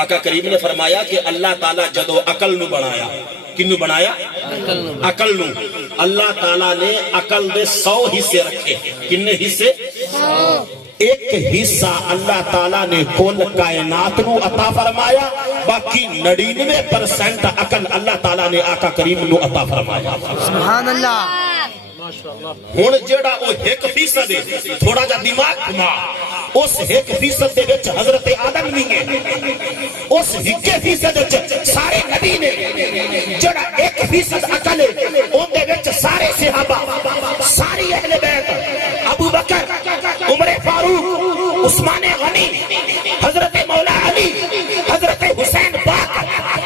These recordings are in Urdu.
آقا کریم نے فرمایا کہ اللہ تعالیٰ جدو عقل نو بنایا، کنو بنایا؟ عقل نو۔ اللہ تعالیٰ نے عقل دے 100 حصے رکھے۔ کنے حصے؟ ایک حصہ اللہ تعالیٰ نے کل کائنات نو عطا فرمایا، باقی 99% عقل اللہ تعالیٰ نے آقا کریم نو عطا فرمایا۔ سبحان اللہ۔ ہن جیڑا او 1% ہے، تھوڑا جا دماغ گھما، اس 1% دے وچ حضرت آدم نہیں ہے، اس 1% وچ سارے نبی نے، جیڑا 1% عقل ہے اون دے وچ سارے صحابہ، ساری اہل بیت، ابو بکر، عمر فاروق، عثمان غنی، حضرت مولا علی، حضرت حسین پاک،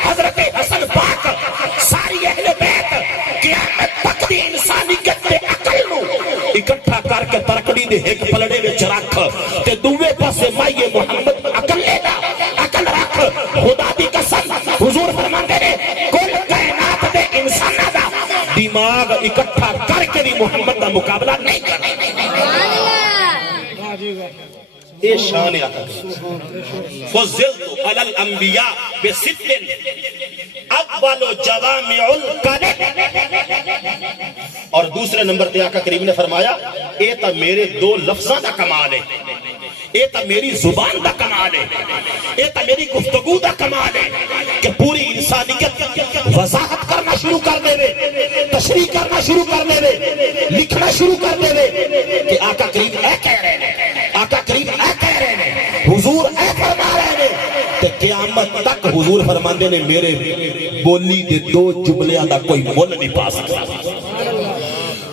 حضرت حسن پاک، ساری اہل بیت قیامت تک دی انسانیت دے عقل نو اکٹھا کر کے ترکڑی دے ایک پلڑے وچ رکھ تے دوویں پاسے مائے محمد عقل لینا، عقل رکھ۔ خدا دی قسم حضور فرماندے نے کل کائنات دے انساناں دا دماغ اکٹھا کر کے بھی محمد دا مقابلہ نہیں کرنا۔ اے شان آقا فضلت علی الانبیاء بست اول جوامع الکلم، اور دوسرے نمبر تے آقا کریم نے فرمایا اے تا میرے 2 لفظاں دا کمال ہے، اے تا میری زبان دا کمال ہے، اے تا میری گفتگو دا کمال ہے کہ پوری انسانیت وضاحت کرنا شروع کر دے وے، تشریح کرنا شروع کر دے وے، لکھنا شروع کر دے وے کہ آقا کریم اے کہہ رہے ہیں، آقا کریم اے کہہ رہے ہیں، حضور اے فرما رہے ہیں، کہ قیامت تک حضور فرماندے نے میرے بولی دے 2 جملیاں دا کوئی مول نہیں پا سکتا۔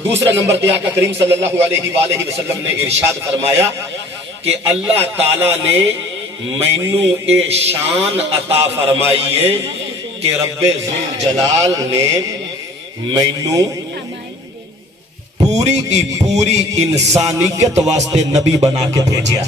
دوسرا نمبر تے آقا کریم صلی اللہ علیہ وآلہ وسلم نے ارشاد فرمایا کہ اللہ تعالیٰ نے مینوں اے شان عطا فرمائی ہے کہ رب ذوالجلال نے مینوں پوری دی پوری انسانیت واسطے نبی بنا کے بھیجیا۔